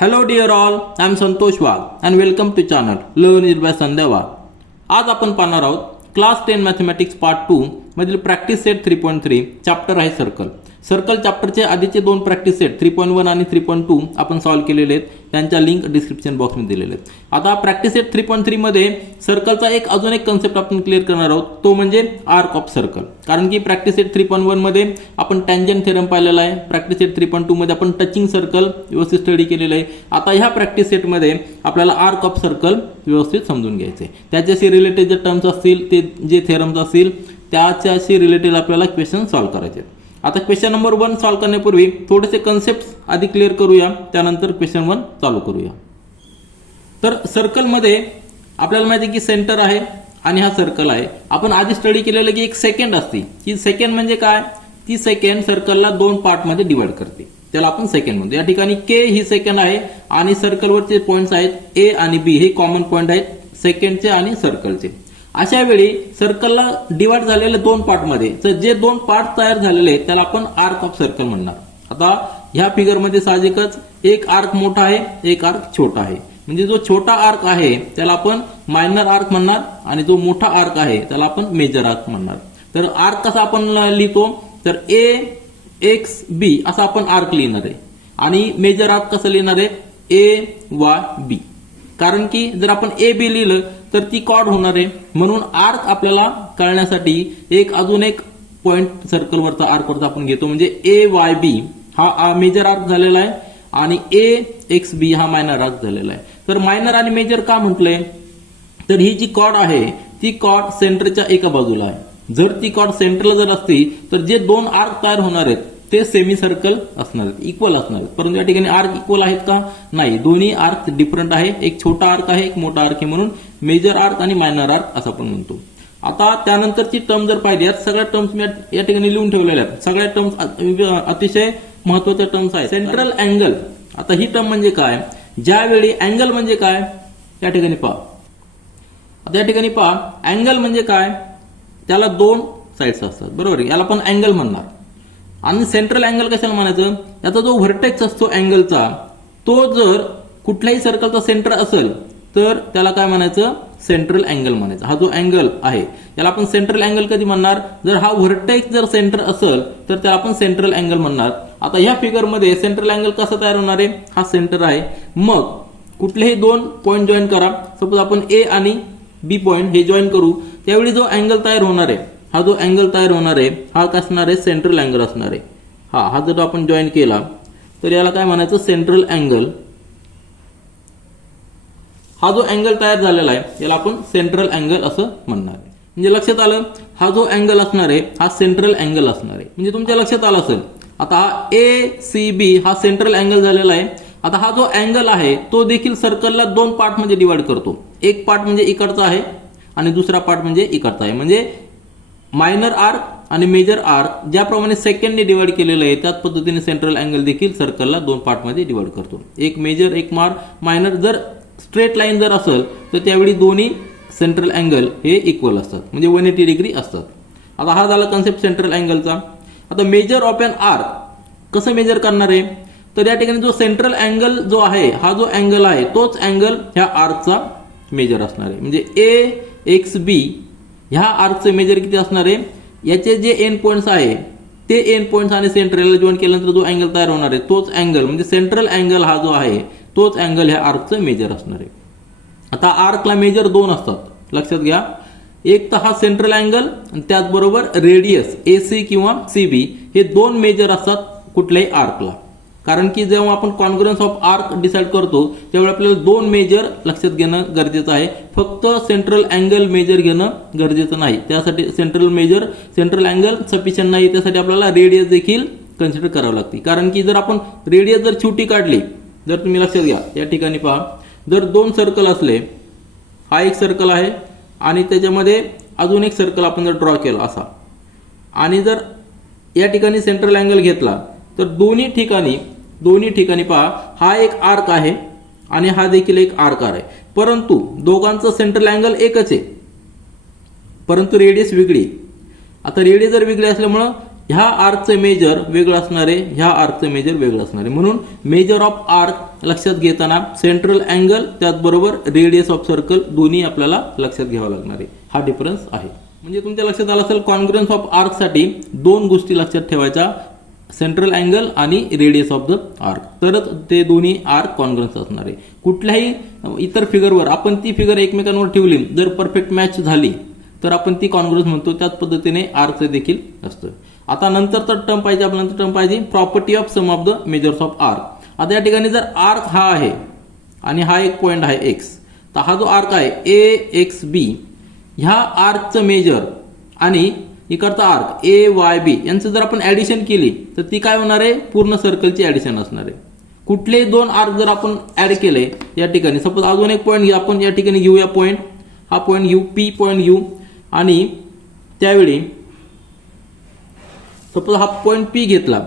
Hello dear all, I am Santosh Wagh and welcome to channel Learn it by Sanjay Wagh. आज आपण पाहणार आहोत class 10 mathematics part 2 मधील practice set 3.3 chapter आहे circle. Circle चॅप्टरचे आधीचे दोन प्रॅक्टिस सेट 3.1 आणि 3.2 आपण सॉल्व्ह केलेले आहेत. त्यांच्या लिंक डिस्क्रिप्शन बॉक्समध्ये दिलेले आहेत. आता प्रॅक्टिस सेट 3.3 मध्ये सर्कलचा अजून एक कन्सेप्ट आपण क्लिअर करणार आहोत, तो म्हणजे आर्क ऑफ सर्कल. कारण की प्रॅक्टिस सेट 3.1 मध्ये आपण टँजंट थेरम पाहिलेला आहे. प्रॅक्टिस सेट 3.2 मध्ये आपण टचिंग सर्कल व्यवस्थित स्टडी केलेलं आहे. आता ह्या प्रॅक्टिस सेट मध्ये आपल्याला आर्क ऑफ सर्कल व्यवस्थित समजून घ्यायचे. त्याच्याशी रिलेटेड जे टर्म्स असतील, ते जे थेरम्स असतील, त्याच्याशी रिलेटेड आपल्याला क्वेश्चन सॉल्व्ह करायचे. आता क्वेश्चन नंबर 1 सॉल्व्ह करण्यापूर्वी थोडेसे कन्सेप्ट आधी क्लिअर करूया, त्यानंतर क्वेश्चन 1 चालू करूया. तर सर्कलमध्ये आपल्याला माहिती आहे की सेंटर आहे आणि हा सर्कल आहे. आपण आधी स्टडी केलेलं की एक सेकंड असते. की सेकंड म्हणजे काय? ती सेकंड सर्कलला दोन पार्ट मध्ये डिवाइड करते, त्याला आपण सेकंड म्हणतो. या ठिकाणी के ही सेकंड आहे आणि सर्कलवरचे पॉइंट्स आहेत ए आणि बी, हे कॉमन पॉइंट आहेत सेकंडचे आणि सर्कलचे. अशा वेळी सर्कलला डिवाइड झालेले दोन पार्ट मध्ये, तर जे दोन पार्ट तयार झालेले आहेत त्याला आपण आर्क ऑफ सर्कल म्हणणार. आता ह्या फिगर मध्ये साहजिकच एक आर्क मोठा आहे, एक आर्क छोटा आहे. म्हणजे जो छोटा आर्क आहे त्याला आपण मायनर आर्क म्हणणार आणि जो मोठा आर्क आहे त्याला आपण मेजर आर्क म्हणणार. तर आर्क कसा आपण लिहितो, तर ए एक्स बी असा आपण आर्क लिहिणार आहे आणि मेजर आर्क कसं लिहिणार आहे, ए वाय बी. कारण की जर आपण ए बी लिहिलं तर ती कॉर्ड होणार आहे. म्हणून आर्क आपल्याला कळण्यासाठी अजून एक पॉइंट सर्कलवरचा आर्कवरचा आपण घेतो, म्हणजे ए वाय बी हा मेजर आर्क झालेला आहे आणि ए एक्स बी हा मायनर आर्क झालेला आहे. तर मायनर आणि मेजर का म्हटलंय, तर ही जी कॉर्ड आहे ती कॉर्ड सेंटरच्या एका बाजूला आहे. जर ती कॉर्ड सेंटरला जर असती तर जे दोन आर्क तयार होणार आहेत ते सेमी सर्कल असणार आहेत, इक्वल असणार आहेत. परंतु या ठिकाणी आर्क इक्वल आहेत का? नाही, दोन्ही आर्क डिफरंट आहे. एक छोटा आर्क आहे, एक मोठा आर्क आहे. म्हणून मेजर आर्क आणि मायनर आर्क असं आपण म्हणतो. आता त्यानंतरची टर्म जर पाहिली, सगळ्या टर्म्स मी या ठिकाणी लिहून ठेवलेल्या आहेत. सगळ्या टर्म्स अतिशय महत्वाच्या टर्म्स आहेत. सेंट्रल अँगल, आता ही टर्म म्हणजे काय? ज्यावेळी अँगल म्हणजे काय या ठिकाणी पहा. आता या ठिकाणी पहा, अँगल म्हणजे काय? त्याला दोन साइड्स असतात, बरोबर. याला आपण अँगल म्हणणार. आणि सेंट्रल अँगल कशाला म्हणायचं? याचा जो व्हर्टेक्स असतो अँगलचा, तो जर कुठल्याही सर्कलचा सेंटर असेल तर त्याला काय म्हणायचं? सेंट्रल अँगल म्हणायचं. हा जो अँगल आहे याला आपण सेंट्रल अँगल कधी म्हणणार? जर हा व्हर्टेक्स जर सेंटर असेल तर त्याला आपण सेंट्रल अँगल म्हणणार. आता ह्या फिगर मध्ये सेंट्रल अँगल कसा तयार होणार आहे? हा सेंटर आहे. मग कुठलेही दोन पॉइंट जॉईन करा. सपोज आपण ए आणि बी पॉइंट हे जॉईन करू, त्यावेळी जो अँगल तयार होणार आहे, हा जो अँगल तयार होणार आहे हा काय असणार आहे? सेंट्रल अँगल असणार आहे. हा जर आपण जॉईन केला तर याला काय म्हणायचं? Central angle. हा जो अँगल तयार झालेला आहे याला आपण सेंट्रल अँगल असं म्हणणार आहे. म्हणजे लक्षात आलं, हा जो अँगल असणार आहे हा सेंट्रल अँगल असणार आहे. म्हणजे तुमच्या लक्षात आलं असेल. आता हा ए सी बी हा सेंट्रल अँगल झालेला आहे. आता हा जो अँगल आहे तो देखील सर्कलला दोन पार्ट मध्ये डिवाइड करतो. एक पार्ट म्हणजे इकडचा आहे आणि दुसरा पार्ट म्हणजे इकडचा आहे. म्हणजे मायनर आर्क आणि मेजर आर्क ज्याप्रमाणे सेकंडने डिवाइड केलेलं आहे त्याच पद्धतीने सेंट्रल अँगल देखील सर्कलला दोन पार्ट मध्ये डिवाइड करतो. एक मेजर, एक मायनर. जर स्ट्रेट लाईन जर असेल तर त्यावेळी दोन्ही सेंट्रल अँगल हे इक्वल असतात, म्हणजे 180 डिग्री असतात. आता हा झाला कन्सेप्ट सेंट्रल अँगलचा. आता मेजर ऑफ एन आर्क कसं मेजर करणार आहे? तर या ठिकाणी जो सेंट्रल अँगल जो आहे, हा जो अँगल आहे तोच अँगल ह्या आर्कचा मेजर असणार आहे. म्हणजे ए एक्स बी ह्या आर्कचे मेजर किती असणार आहे? याचे जे एंड पॉइंट्स आहे ते एंड पॉइंट्स आणि सेंट्रलला जॉईन केल्यानंतर जो अँगल तयार होणार आहे तोच अँगल, म्हणजे सेंट्रल अँगल हा जो आहे तोच अँगल ह्या आर्कचं मेजर असणार आहे. आता आर्कला मेजर दोन असतात, लक्षात घ्या. एक तर हा सेंट्रल अँगल आणि त्याचबरोबर रेडियस एसी किंवा सीबी, हे दोन मेजर असतात कुठल्याही आर्कला. कारण की जेव्हा आपण कॉन्ग्रुएन्स ऑफ आर्क डिसाइड करतो त्यावेळी आपल्याला दोन मेजर लक्षात घेणं गरजेचं आहे. फक्त सेंट्रल अँगल मेजर घेणं गरजेचं नाही. त्यासाठी सेंट्रल अँगल सफिशियंट नाही, त्यासाठी आपल्याला रेडियस देखील कन्सिडर करावं लागते. कारण की जर आपण रेडियस जर छोटी काढली, जर तुम्ही लक्षात घ्या या ठिकाणी पहा, जर दोन सर्कल असले, हा एक सर्कल आहे आणि त्याच्यामध्ये अजून एक सर्कल आपण जर ड्रॉ केला असा, आणि जर या ठिकाणी सेंट्रल अँगल घेतला तर दोन्ही ठिकाणी पहा, हा एक आर्क आहे आणि हा देखील एक आर्क आहे. परंतु दोघांचं सेंट्रल अँगल एकच आहे, परंतु रेडियस वेगळी. आता रेडियस जर वेगळी असल्यामुळं ह्या आर्कचं मेजर वेगळं असणार आहे, ह्या आर्कचं मेजर वेगळं असणार आहे. म्हणून मेजर ऑफ आर्क लक्षात घेताना सेंट्रल अँगल त्याचबरोबर रेडियस ऑफ सर्कल दोन्ही आपल्याला लक्षात घ्यावं लागणार आहे. हा डिफरन्स आहे. म्हणजे तुमच्या लक्षात आलं असेल कॉन्ग्रुएन्स ऑफ आर्कसाठी दोन गोष्टी लक्षात ठेवायच्या, सेंट्रल अँगल आणि रेडियस ऑफ द आर्क, तरच ते दोन्ही आर्क कॉन्ग्रुएन्स असणार आहे. कुठल्याही इतर फिगरवर आपण ती फिगर एकमेकांवर ठेवली, जर परफेक्ट मॅच झाली तर आपण ती कॉन्ग्रुएन्स म्हणतो. त्याच पद्धतीने आर्कचं देखील असतं. आता नंतर तर टर्म पाहिजे आपल्याला, टर्म पाहिजे property of sum of the measures of arc. आता या ठिकाणी जर आर्क हा आहे आणि हा एक पॉईंट आहे एक्स, तर हा जो आर्क आहे ए एक्स बी, ह्या आर्कचं मेजर आणि इकडचा आर्क ए वाय बी यांचं जर आपण ऍडिशन केली तर ती काय होणार आहे, पूर्ण सर्कलची ऍडिशन असणार आहे. कुठलेही दोन आर्क जर आपण ऍड केले या ठिकाणी, सपोज अजून एक पॉईंट आपण या ठिकाणी घेऊया पॉईंट, हा पॉईंट घेऊ पी पॉईंट घेऊ, आणि त्यावेळी सपोज हा पॉईंट पी घेतला.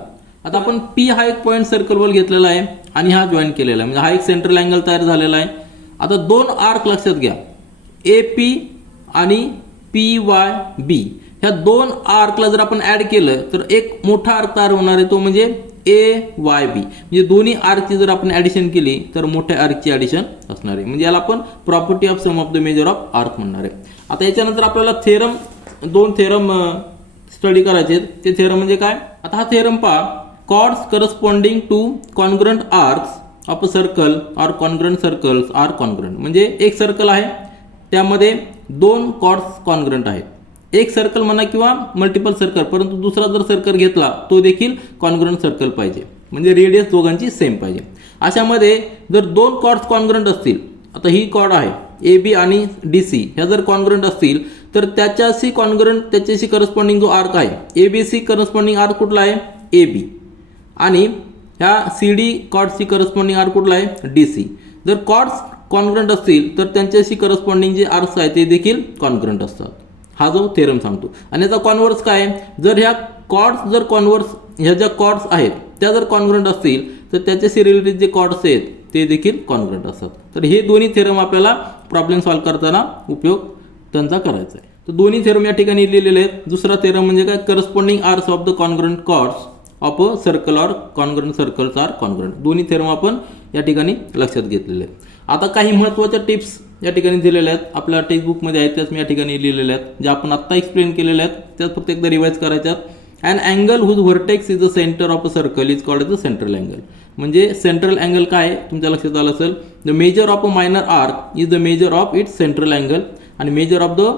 आता आपण पी हा एक पॉईंट सर्कलवर घेतलेला आहे आणि हा जॉईन केलेला आहे, म्हणजे हा एक सेंट्रल अँगल तयार झालेला आहे. आता दोन आर्क लक्षात घ्या, ए पी आणि पी वाय बी, ह्या दोन आर्कला जर आपण ऍड केलं तर एक मोठा आर्क तयार होणार आहे, तो म्हणजे ए वाय बी. म्हणजे दोन्ही आर्कची जर आपण ऍडिशन केली तर मोठ्या आर्कची ऍडिशन असणार आहे. म्हणजे याला आपण property of sum of the measure of arc म्हणणार आहे. आता याच्यानंतर आपल्याला थेरम, दोन थेरम स्टडी करायचे. ते थेरम म्हणजे काय, आता हा थेरम पहा, chords corresponding to congruent arcs of a circle or congruent circles are congruent. म्हणजे एक सर्कल आहे त्यामध्ये दोन कॉर्ड्स कॉन्ग्रुएंट आहेत. एक सर्कल म्हणा किंवा मल्टिपल सर्कल, परंतु दुसरा जर सर्कल घेतला तो देखील कॉन्ग्रुएंट सर्कल पाहिजे, म्हणजे रेडियस दोघांची सेम पाहिजे. अशामध्ये जर दोन कॉर्ड्स कॉन्ग्रुएंट असतील, आता ही कॉर्ड आहे ए बी आणि डी सी, ह्या जर कॉन्ग्रुएंट असतील तर त्याच्याशी कॉन्ग्रुएंट, त्याच्याशी करस्पॉन्डिंग जो आर्क आहे A B C corresponding arc कुठला आहे, ए बी, आणि ह्या सी डी कॉर्ड्सची करस्पॉन्डिंग आर्क कुठला आहे, डी सी. जर कॉर्ड्स कॉन्ग्रुएंट असतील तर त्यांच्याशी करस्पॉन्डिंग जे आर्क्स आहेत ते देखील कॉन्ग्रुएंट असतात. हा जो थेरम सांगतो. आणि याचा कॉन्व्हर्स काय, जर ह्या कॉर्ड्स जर कॉन्व्हर्स, ह्या ज्या कॉर्ड्स आहेत त्या जर कॉन्ग्रुएंट असतील तर त्याच्याशी रिलेटेड जे कॉर्ड्स आहेत ते देखील कॉन्ग्रुएंट असतात. तर हे दोन्ही थेरम आपल्याला प्रॉब्लेम सॉल्व्ह करताना उपयोग त्यांचा करायचा आहे. तर दोन्ही थेरम या ठिकाणी लिहिलेले आहेत. दुसरा थेरम म्हणजे काय, corresponding arcs of the congruent chords of a circle or congruent circles are congruent. दोन्ही थेरम आपण या ठिकाणी लक्षात घेतलेले आहेत. आता काही महत्त्वाच्या टिप्स या ठिकाणी दिलेल्या आहेत, आपल्या टेक्स्टबुकमध्ये आहेत, त्याच मी या ठिकाणी लिहिलेल्या आहेत, ज्या आपण आत्ता एक्सप्लेन केलेल्या आहेत, त्याच फक्त एकदा रिवाइज करायच्यात. And angle whose vertex is the centre of a circle is called the central angle. म्हणजे सेंट्रल अँगल काय तुमच्या लक्षात आलं असेल, the measure of a minor arc is the measure of its central angle, आणि measure of the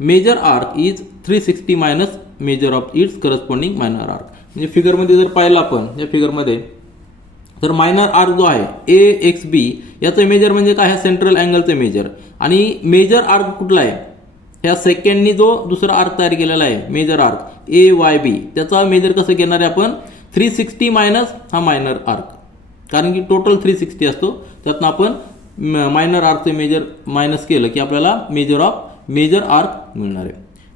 major arc is 360 minus measure of its corresponding minor arc. म्हणजे फिगरमध्ये जर पाहिलं आपण या फिगरमध्ये, तर मायनर आर्क जो आहे ए एक्स बी याचं मेजर म्हणजे काय, ह्या सेंट्रल अँगलचं मेजर, आणि मेजर आर्क कुठला आहे, ह्या सेकंडनी जो दुसरा आर्क तयार केलेला आहे major arc A Y B, त्याचा मेजर कसं घेणार आहे आपण, 360 मायनस हा मायनर आर्क, कारण की टोटल 360 असतो, त्यातनं आपण मायनर आर्कचं मेजर मायनस केलं की आपल्याला मेजर आर्क मिळणार आहे.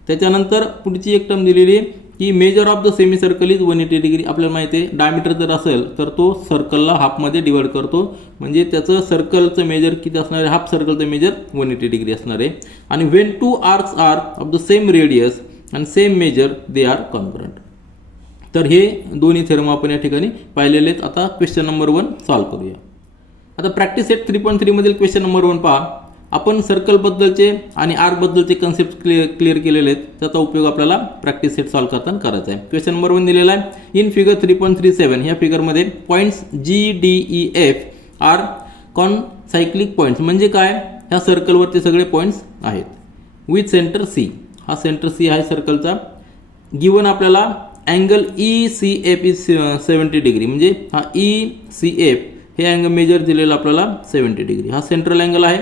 त्याच्यानंतर पुढची एक टर्म दिलेली आहे की major of the semi circle is 180 degree. आपल्याला माहिती आहे डायमीटर जर असेल तर तो सर्कलला हाफमध्ये डिवाइड करतो, म्हणजे त्याचं सर्कलचं मेजर किती असणार आहे, हाफ सर्कलचं मेजर 180 डिग्री असणार आहे. आणि when two arcs are of the same radius and same measure they are congruent. तर हे दोन्ही थेरम आपण या ठिकाणी पाहिलेले आहेत. आता क्वेश्चन नंबर 1 सॉल्व्ह करूया. आता प्रॅक्टिस सेट 3.3 मधील क्वेश्चन नंबर 1 पहा. आपण सर्कलबद्दलचे आणि आर्कबद्दलचे कन्सेप्ट क्लिअर केलेले आहेत, त्याचा उपयोग आपल्याला प्रॅक्टिस सेट सॉल्व्ह करताना करायचा आहे. क्वेश्चन नंबर 1 दिलेला आहे, इन फिगर 3.37 ह्या फिगरमध्ये points G D E F are concyclic points. म्हणजे काय, ह्या सर्कलवरचे सगळे पॉईंट्स आहेत विथ सेंटर सी. हा सेंटर सी आहे सर्कलचा. गिवन आपल्याला angle E C F is 70 degree. म्हणजे हा ई सी एफ हे अँगल मेजर दिलेला आपल्याला 70 डिग्री. हा सेंट्रल अँगल आहे.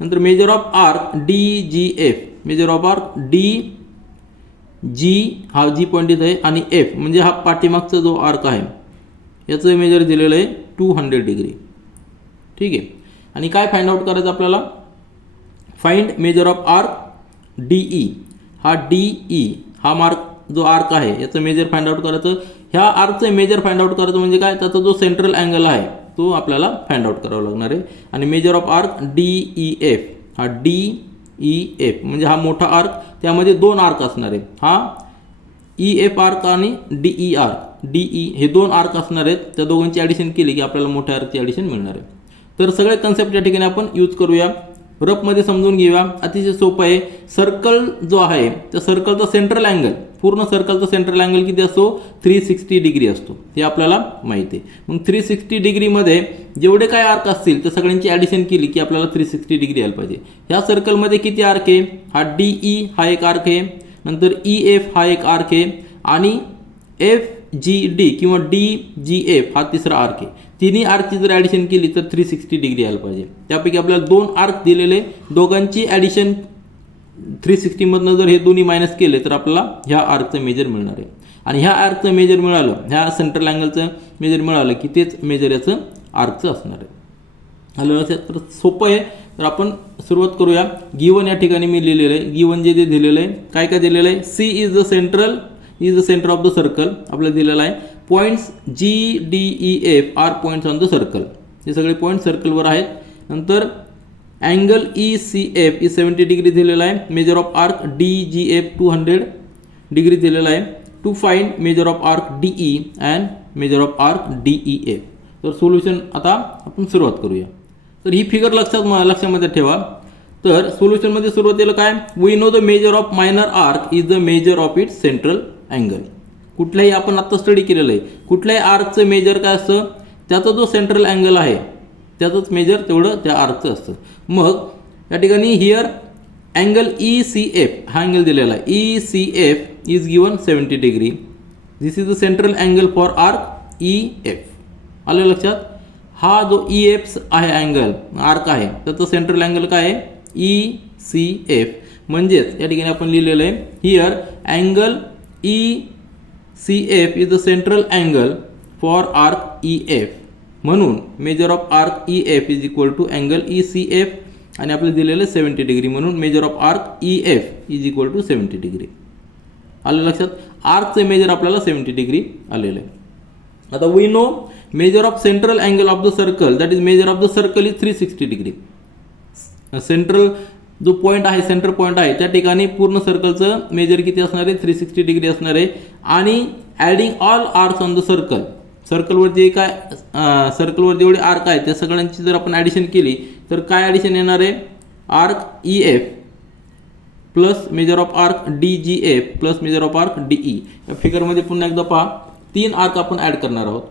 नंतर measure of arc D G F, measure of arc D G, हा जी पॉईंट इथं आहे, आणि एफ म्हणजे हा पाठीमागचा जो आर्क आहे याचं मेजर दिलेलं आहे 200 डिग्री. ठीक आहे. आणि काय फाइंड आउट करायचं आपल्याला, find measure of arc D E. हा डी ई हा मार्क जो आर्क आहे याचं मेजर फाइंड आउट करायचं. ह्या आर्कचं मेजर फाइंड आउट करायचं म्हणजे काय, त्याचा जो सेंट्रल अँगल आहे तो आपल्याला फाइंड आउट करावा लागणार आहे. आणि measure of arc D E F, हा डी ई एफ म्हणजे हा मोठा आर्क, त्यामध्ये दोन आर्क असणार आहे. हा ई एफ आर्क आणि डीई आर्क, डीई हे दोन आर्क असणार आहेत. त्या दोघांची ॲडिशन केली की आपल्याला मोठ्या आर्कची ॲडिशन मिळणार आहे. तर सगळे कन्सेप्ट या ठिकाणी आपण यूज करूया. रफमध्ये समजून घेऊया. अतिशय सोपं आहे. सर्कल जो आहे त्या सर्कलचा सेंट्रल अँगल, पूर्ण सर्कलचा सेंट्रल अँगल किती असतो? 360 डिग्री असतो. हे आपल्याला माहिती आहे. मग 360 डिग्रीमध्ये जेवढे काय आर्क असतील त्या सगळ्यांची ॲडिशन केली की आपल्याला 360 डिग्री यायला पाहिजे. ह्या सर्कलमध्ये किती आर्क आहे? हा डीई हा एक आर्क आहे, नंतर ई एफ हा एक आर्क आहे आणि एफ जी डी किंवा डी जी एफ हा तिसरा आर्क आहे. तिन्ही आर्कची जर ॲडिशन केली तर 360 डिग्री यायला पाहिजे. त्यापैकी आपल्याला दोन आर्क दिलेले, दोघांची ॲडिशन 360 मधनं जर हे दोन्ही मायनस केले तर आपल्याला ह्या आर्कचं मेजर मिळणार आहे. आणि ह्या आर्कचं मेजर मिळालं, ह्या सेंट्रल अँगलचं मेजर मिळालं की तेच मेजर याचं आर्कचं असणार आहे. आलं लक्षात? तर सोपं आहे. तर आपण सुरुवात करूया. गिवन या ठिकाणी मी लिहिलेलं आहे. गिवन जे दिलेलं आहे, काय काय दिलेलं आहे? C is the centre of the circle आपल्याला दिलेलं आहे. Points G D E F are points on the circle, हे सगळे पॉईंट सर्कलवर आहेत. नंतर angle E C F is 70 degree दिलेला आहे. Measure of arc D G F 200 degree दिलेला आहे. To find measure of arc DE and measure of arc DE F. तर सोल्युशन आता आपण सुरुवात करूया. तर ही फिगर लक्षामध्ये ठेवा. तर सोल्युशनमध्ये सुरुवातीला काय? We know the measure of minor arc is the measure of its central angle. कुठल्याही आपण आत्ता स्टडी केलेलं आहे, कुठल्याही आर्कचं मेजर काय असतं? त्याचा जो सेंट्रल अँगल आहे त्याचंच मेजर तेवढं त्या आर्कचं असतं. मग या ठिकाणी here angle E C F हा अँगल दिलेला आहे. E C F is given 70 degree. This is the central angle for arc E F. आलं लक्षात? हा जो ई एफ आहे अँगल आर्क आहे त्याचं सेंट्रल अँगल काय आहे? E C F. म्हणजेच या ठिकाणी आपण लिहिलेलं आहे here angle E C F is the central angle for arc E F. म्हणून measure of arc E F is equal to angle E C F आणि आपल्याला दिलेलं 70 डिग्री. म्हणून measure of arc E F is equal to 70 degree. आलं लक्षात? आर्कचे major आपल्याला 70 degree आलेलं आहे. आता we know measure of central angle of the circle, that is measure of the circle is 360 degree. Central जो पॉईंट आहे, centre point आहे त्या ठिकाणी पूर्ण सर्कलचं मेजर किती असणार आहे? 360 डिग्री असणार आहे. आणि adding all arcs on the circle, सर्कलवर जेवढे आर्क आहेत त्या सगळ्यांची जर आपण ॲडिशन केली तर काय ॲडिशन येणार आहे? Arc E F plus measure of arc D G F plus measure of arc DE. या फिगरमध्ये पुन्हा एकदा पहा, 3 आर्क आपण ॲड करणार आहोत.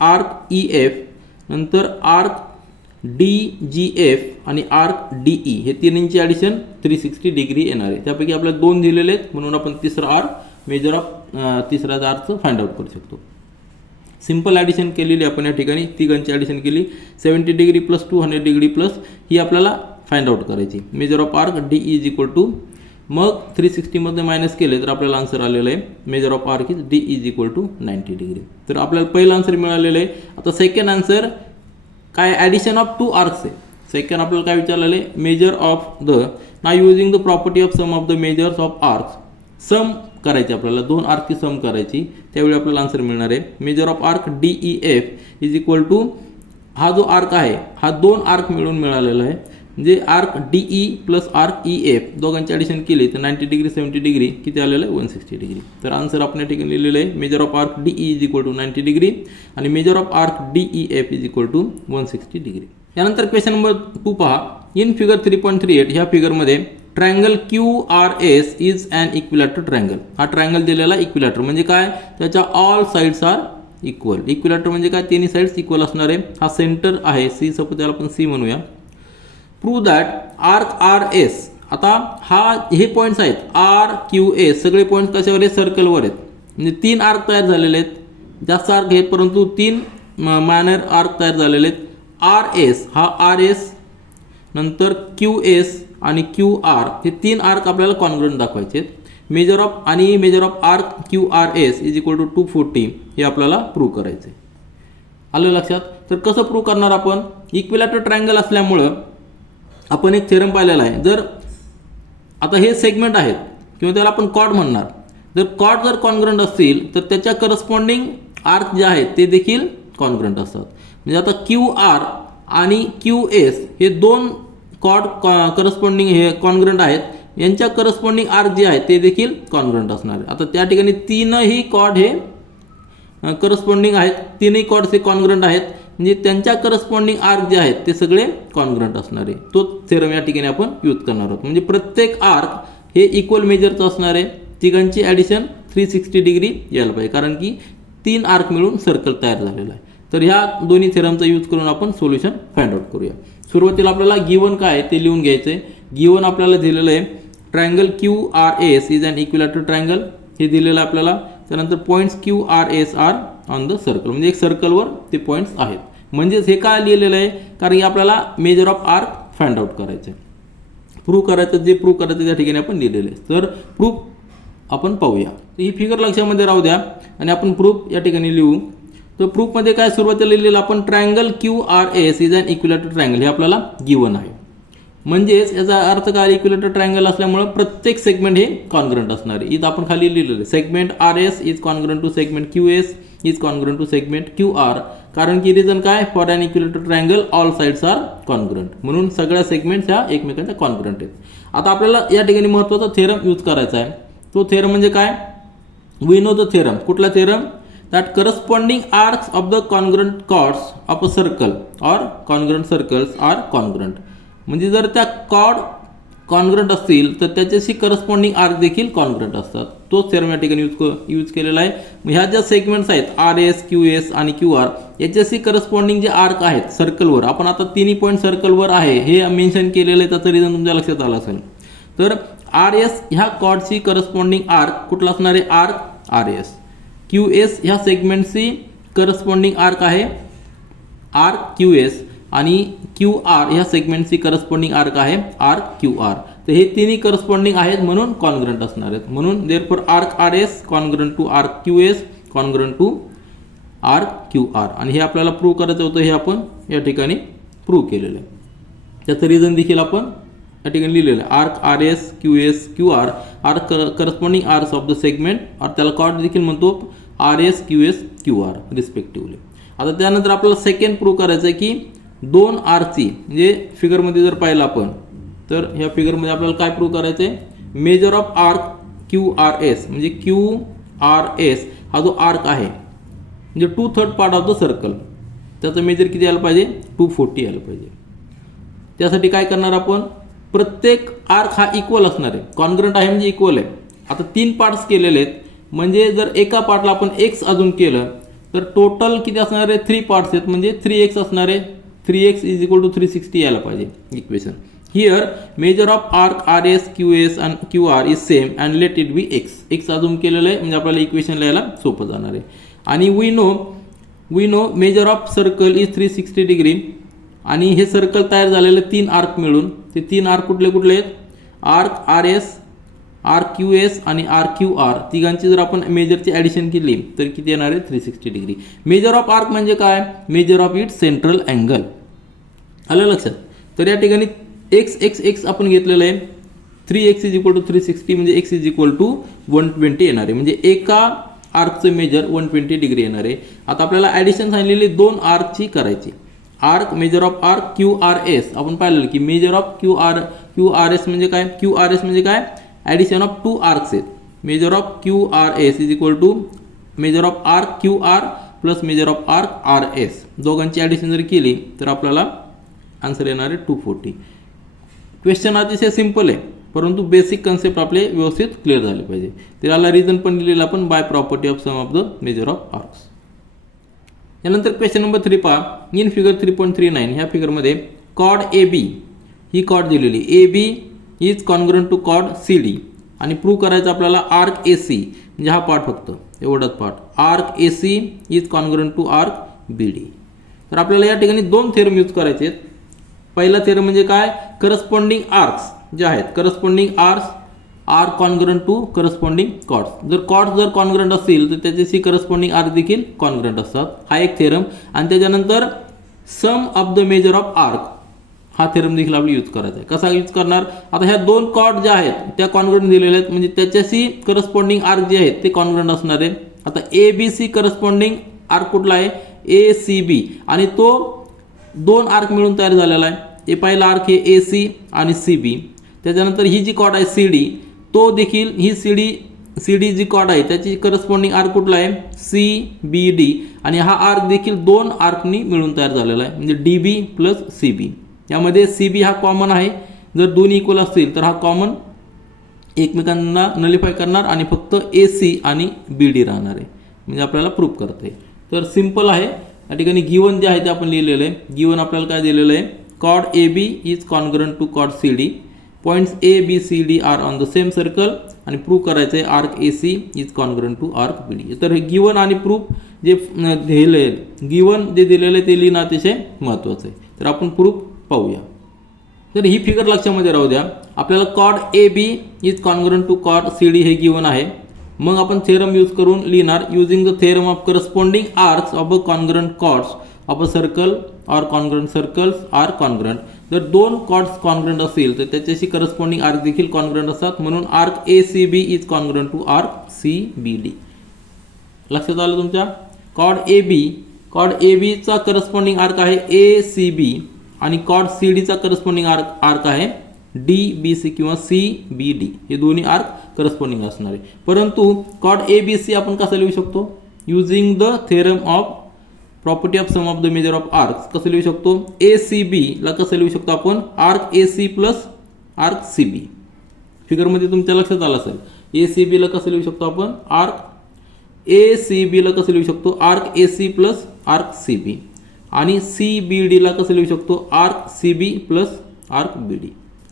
आर्क ई एफ, नंतर आर्क डी जी एफ आणि आर्क डीई, हे तिन्हींची ॲडिशन 360 डिग्री येणार आहे. त्यापैकी आपल्याला 2 दिलेले आहेत म्हणून आपण तिसरा आर्क मेजर ऑफ तिसऱ्या आर्कचं फाइंड आउट करू शकतो. सिंपल ॲडिशन केलेली आपण या ठिकाणी तिघांची ॲडिशन केली. 70 डिग्री प्लस 200 डिग्री प्लस ही आपल्याला फाइंड आउट करायची. Measure of arc D is equal to, मग 360 मध्ये मायनस केले तर आपल्याला आन्सर आलेलं आहे measure of arc is D is equal to 90 degree. तर आपल्याला पहिलं आन्सर मिळालेलं आहे. आता सेकंड आन्सर काय? ॲडिशन ऑफ 2 आर्क्स आहे. सेकंड आपल्याला काय विचारलेलं आहे? मेजर ऑफ द, नाव using the property of sum of the measures of arcs. Sum करायची आपल्याला, 2 आर्कची सम करायची, त्यावेळी आपल्याला आन्सर मिळणार आहे measure of arc DE F is equal to, हा जो आर्क आहे हा 2 आर्क मिळून मिळालेला आहे. म्हणजे arc DE plus arc E F दोघांची ॲडिशन केली तर 90 डिग्री 70 डिग्री किती आलेलं आहे? 160 डिग्री. तर आन्सर आपण या ठिकाणी लिहिलेलं आहे measure of arc DE is equal to 90 degree आणि measure of arc DE F is equal to 160 degree. यानंतर क्वेश्चन नंबर 2 पहा. इन फिगर 3.38 ह्या फिगरमध्ये triangle Q R S is an equilateral triangle. हा ट्रायंगल दिलेला इक्विलॅटर म्हणजे काय? त्याच्या all sides are equal. Equilateral म्हणजे काय? तिन्ही साइड्स इक्वल असणार आहे. हा सेंटर आहे सी, सपोज त्याला आपण सी म्हणूया. Prove that arc R S, आता हे पॉईंट्स आहेत आर क्यू एस, सगळे पॉईंट्स कशावर आहेत? सर्कलवर आहेत. म्हणजे 3 आर्क तयार झालेले आहेत. जास्त आर्क आहेत परंतु 3 मायनर आर्क तयार झालेले आहेत. आर एस, हा आर एस, नंतर क्यू एस आणि क्यू आर, हे 3 आर्क आपल्याला कॉन्ग्रुएंट दाखवायचे आहेत. Measure of arc Q R S is equal to 240 हे आपल्याला प्रूव्ह करायचं आहे. आलं लक्षात? तर कसं प्रूव्ह करणार आपण? इक्विलॅटर ट्रायंगल असल्यामुळं आपण एक थेरम पाहिलेला आहे. जर आता हे सेगमेंट आहेत किंवा त्याला आपण कॉर्ड म्हणणार, जर कॉर्ड जर कॉन्ग्रुएंट असतील तर त्याच्या करस्पॉन्डिंग आर्क जे आहेत ते देखील कॉन्ग्रुएंट असतात. म्हणजे आता क्यू आर आणि क्यू एस हे 2 कॉर्ड करस्पॉन्डिंग हे कॉन्ग्रुएंट आहेत. यांच्या करस्पॉन्डिंग आर्क जे आहेत ते देखील कॉन्ग्रंट असणार आहे. आता त्या ठिकाणी तीनही कॉर्ड हे करस्पॉन्डिंग आहेत, तीनही कॉर्ड्स हे कॉन्ग्रंट आहेत, म्हणजे त्यांच्या करस्पॉन्डिंग आर्क जे आहेत ते सगळे कॉन्ग्रंट असणार आहे. तो थेरम या ठिकाणी आपण यूज करणार आहोत. म्हणजे प्रत्येक आर्क हे इक्वल मेजरचं असणार आहे. तिघांची ॲडिशन 360 डिग्री यायला पाहिजे, कारण की 3 आर्क मिळून सर्कल तयार झालेला आहे. तर ह्या दोन्ही थेरमचा यूज करून आपण सोल्युशन फाइंड आउट करूया. सुरुवातीला आपल्याला गिवन काय आहे ते लिहून घ्यायचं आहे. गिवन आपल्याला दिलेलं आहे triangle QRS is an equilateral triangle, हे दिलेलं आहे आपल्याला. त्यानंतर points QRS are on the circle, म्हणजे एक सर्कलवर ते पॉईंट्स आहेत. म्हणजेच हे काय लिहिलेलं आहे, कारण की आपल्याला major of arc find out करायचं आहे, प्रूव्ह करायचं, जे प्रूव्ह करायचं त्या ठिकाणी आपण लिहिलेलं आहे. तर प्रूफ आपण पाहूया. ही फिगर लक्षामध्ये राहू द्या आणि आपण प्रूफ या ठिकाणी लिहू. तर प्रूफमध्ये काय सुरुवातीला लिहिलेलं आपण triangle QRS is an equilateral triangle, हे आपल्याला गिवन आहे. म्हणजेच याचा अर्थ काय, इक्विलॅटरल ट्रायंगल असल्यामुळे प्रत्येक सेगमेंट हे कॉन्ग्रंट असणार आहे. इथं आपण खाली लिहिलेलं आहे segment RS is congruent to segment QS is congruent to segment QR, कारण की रिझन काय, for an equilateral triangle all sides are congruent, म्हणून सगळ्या सेगमेंट्स ह्या एकमेकांच्या कॉन्ग्रंट आहेत. आता आपल्याला या ठिकाणी महत्त्वाचा थेरम यूज करायचा आहे. तो थेरम म्हणजे काय, वी नो द थेरम. कुठला theorem, that corresponding arcs of the congruent chords of a circle or congruent circles are congruent. म्हणजे जर त्या कॉर्ड कॉन्ग्रंट असतील तर त्याच्याशी करस्पॉन्डिंग आर्क देखील कॉन्ग्रंट असतात. तोच थेरम या ठिकाणी यूज केलेला आहे. ह्या ज्या सेगमेंट्स आहेत RS, QS आणि QR याच्याशी करस्पॉन्डिंग जे आर्क आहेत सर्कलवर, आपण आता तिन्ही पॉईंट सर्कलवर आहे हे मेन्शन केलेलं आहे, त्याचं रिझन तुमच्या लक्षात आलं असेल. तर RS ह्या कॉर्डशी करस्पॉन्डिंग आर्क कुठला असणार आहे, आर्क RS. QS ह्या सेगमेंटची करस्पॉन्डिंग आर्क आहे आर्क QS, आणि QR ह्या सेगमेंटची करस्पॉन्डिंग आर्क आहे आर्क QR. तर हे तिन्ही करस्पॉन्डिंग आहेत म्हणून कॉन्ग्रंट असणार आहेत. म्हणून therefore arc RS congruent to arc QS congruent to arc QR. आणि हे आपल्याला प्रूव्ह करायचं होतं, हे आपण या ठिकाणी प्रूव्ह केलेलं आहे. त्याचं रिझन देखील आपण या ठिकाणी लिहिलेलं आहे. Arc RS QS QR are corresponding arcs of the segment, और त्याला कॉर्ड देखील म्हणतो RS QS QR रिस्पेक्टिव्हली. आता त्यानंतर आपल्याला सेकंड प्रूव्ह करायचं आहे की दोन आर्कची, म्हणजे फिगरमध्ये जर पाहिलं आपण तर ह्या फिगरमध्ये आपल्याला काय प्रूव्ह करायचं आहे, मेजर ऑफ आर्क QRS, म्हणजे QRS हा जो आर्क आहे म्हणजे 2/3 पार्ट ऑफ द सर्कल, त्याचं मेजर किती यायला पाहिजे, 240 यायला पाहिजे. त्यासाठी काय करणार आपण, प्रत्येक आर्क हा इक्वल असणार आहे, कॉन्ग्रंट आहे म्हणजे इक्वल आहे. आता 3 पार्ट्स केलेले आहेत, म्हणजे जर एका पार्टला आपण x अजून केलं तर टोटल किती असणार आहे, 3 पार्ट्स आहेत, म्हणजे 3x असणार आहे. 3x इज इक्वल टू 360 यायला पाहिजे equation. Here major of arc RS QS आणि QR is same and let it be x अजून केलेलं आहे, म्हणजे आपल्याला इक्वेशन लिहायला सोपं जाणार आहे. आणि we know measure of circle is 360 degree, आणि हे सर्कल तयार झालेले 3 आर्क मिळून, ते 3 आर्क कुठले कुठले आहेत, आर्क RS आर्क QS आणि आर्क QR, तिघांची जर आपण मेजरची ॲडिशन केली तर किती येणार आहे, 360 डिग्री. मेजर ऑफ आर्क म्हणजे काय, measure of it central angle. आलं लक्षात. तर या ठिकाणी x आपण घेतलेलं आहे, 3x इज इक्वल टू 360, म्हणजे x इज इक्वल टू 120 येणार आहे, म्हणजे एका आर्कचं मेजर 120 डिग्री येणार आहे. आता आपल्याला ॲडिशन सांगितलेली 2 आर्कची करायची. Arc major of arc QRS आपण पाहिलेलं की मेजर ऑफ QRS म्हणजे काय, QRS म्हणजे काय, ॲडिशन ऑफ 2 आर्क्स आहेत. Measure of QRS is equal to measure of arc QR plus measure of arc RS, दोघांची ॲडिशन जर केली तर आपल्याला आन्सर येणार आहे 240. क्वेश्चन अतिशय सिंपल आहे, परंतु बेसिक कन्सेप्ट आपले व्यवस्थित क्लिअर झाले पाहिजे. त्याला रिझन पण लिहिलेलं आपण, by property of sum of the measure of arcs. यानंतर क्वेश्चन नंबर 3 पहा. इन फिगर 3.39 ह्या फिगरमध्ये कॉर्ड AB ही कॉर्ड दिलेली, AB is congruent to chord CD, आणि प्रूव्ह करायचं आपल्याला आर्क AC, म्हणजे हा पार्ट फक्त एवढाच part, arc AC is congruent to arc BD. तर आपल्याला या ठिकाणी 2 थेरम यूज करायचे आहेत. पहिला थेरम म्हणजे काय, करस्पॉन्डिंग आर्क्स जे आहेत, corresponding arcs are congruent to corresponding chords. जर कॉर्ड्स जर कॉन्ग्रंट असतील तर त्याच्याशी करस्पॉन्डिंग आर्क देखील कॉन्ग्रंट असतात, हा एक थेरम. आणि त्याच्यानंतर sum of the measure of arc हा थेरम देखील आपल्याला यूज करायचा आहे. कसा यूज करणार, आता ह्या 2 कॉर्ड ज्या आहेत त्या कॉन्ग्रंट दिलेल्या आहेत, म्हणजे त्याच्याशी करस्पॉन्डिंग आर्क जे आहेत ते कॉन्ग्रंट असणार आहे. आता ABC करस्पॉन्डिंग आर्क कुठला आहे, ACB, आणि तो 2 आर्क मिळून तयार झालेला आहे. हे पहिला आर्क हे AC आणि CB, त्याच्यानंतर ही जी कॉर्ड आहे सी डी, तो देखील ही सी डी जी कॉर्ड आहे त्याची करस्पॉन्डिंग आर्क कुठला आहे सी बी डी, आणि हा आर्क देखील दोन आर्कनी मिळून तयार झालेला आहे म्हणजे डी बी प्लस सी बी. यामध्ये सी बी हा कॉमन आहे, जर दोन्ही इक्वल असतील तर हा कॉमन एकमेकांना नलिफाय करणार आणि फक्त ए सी आणि बी डी राहणार आहे, म्हणजे आपल्याला प्रूफ करता येईल. तर सिम्पल आहे. या ठिकाणी गिवन जे आहे ते आपण लिहिलेलं आहे. गिवन आपल्याला काय दिलेलं आहे, chord A B is congruent to chord C D, points A B C D are on the same circle, आणि प्रूव्ह करायचं आहे arc A C is congruent to arc B D. तर हे गिवन आणि प्रूफ जे दिलेलं आहे, given जे दिलेलं आहे ते लिहिणं अतिशय महत्त्वाचं आहे. तर आपण प्रूफ पाहूया. तर ही फिगर लक्षामध्ये राहू द्या. आपल्याला chord A B is congruent to chord C D हे गिवन आहे. मग आपण थेरम यूज करून लिहिणार, using the theorem of corresponding arcs of a congruent chords of a circle or congruent circles are congruent. जर दोन कॉर्ड्स कॉन्ग्रंट असतील तर त्याच्याशी करस्पॉन्डिंग आर्क देखील कॉन्ग्रंट असतात, म्हणून arc A C B is congruent to arc C B D. लक्षात आलं तुमच्या. कॉर्ड ए बीचा करस्पॉन्डिंग आर्क आहे ए सी बी, आणि कॉर्ड सी डीचा करस्पॉन्डिंग आर्क आहे डी बी सी किंवा सी बी डी. हे दोन्ही आर्क करस्पॉन्डिंग असणार आहे. परंतु कॉर्ड ए बी सी आपण कसं लिहू शकतो, using the theorem of property of sum of the measure of arcs कसं लिहू शकतो, ए सी बी ला कसं लिहू शकतो आपण, arc A C plus arc C B. फिगरमध्ये तुमच्या लक्षात आलं असेल. ए सी बी ला कसं लिहू शकतो आपण, आर्क ए सी बी ला कसं लिहू शकतो, arc A C plus arc C B, आणि सी बी डी ला कसं लिहू शकतो, arc C B plus arc B D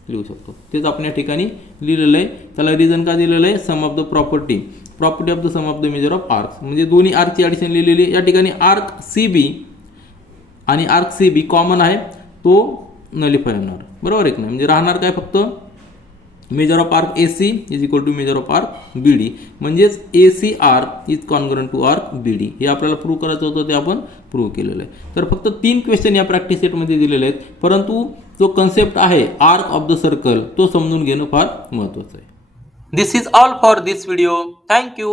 लिहू शकतो. तेच आपण या ठिकाणी लिहिलेलं आहे. त्याला रिझन का दिलेलं आहे, sum of the property of the sum of the measure of arcs, म्हणजे दोन्ही आर्कची ॲडिशन लिहिलेली आहे. या ठिकाणी आर्क सी बी आणि आर्क सी बी कॉमन आहे, तो नलिफाय होणार, बरोबर आहे की नाही. म्हणजे राहणार काय, फक्त measure of arc A C is equal to measure of arc B D, म्हणजेच A C are is congruent to arc B D. हे आपल्याला प्रूव्ह करायचं होतं, ते आपण प्रूव्ह केलेलं आहे. तर फक्त 3 क्वेश्चन या प्रॅक्टिस सेटमध्ये दिलेले आहेत, परंतु जो कन्सेप्ट आहे आर्क ऑफ द सर्कल तो समजून घेणं फार महत्त्वाचं आहे. This is all for this video. Thank you.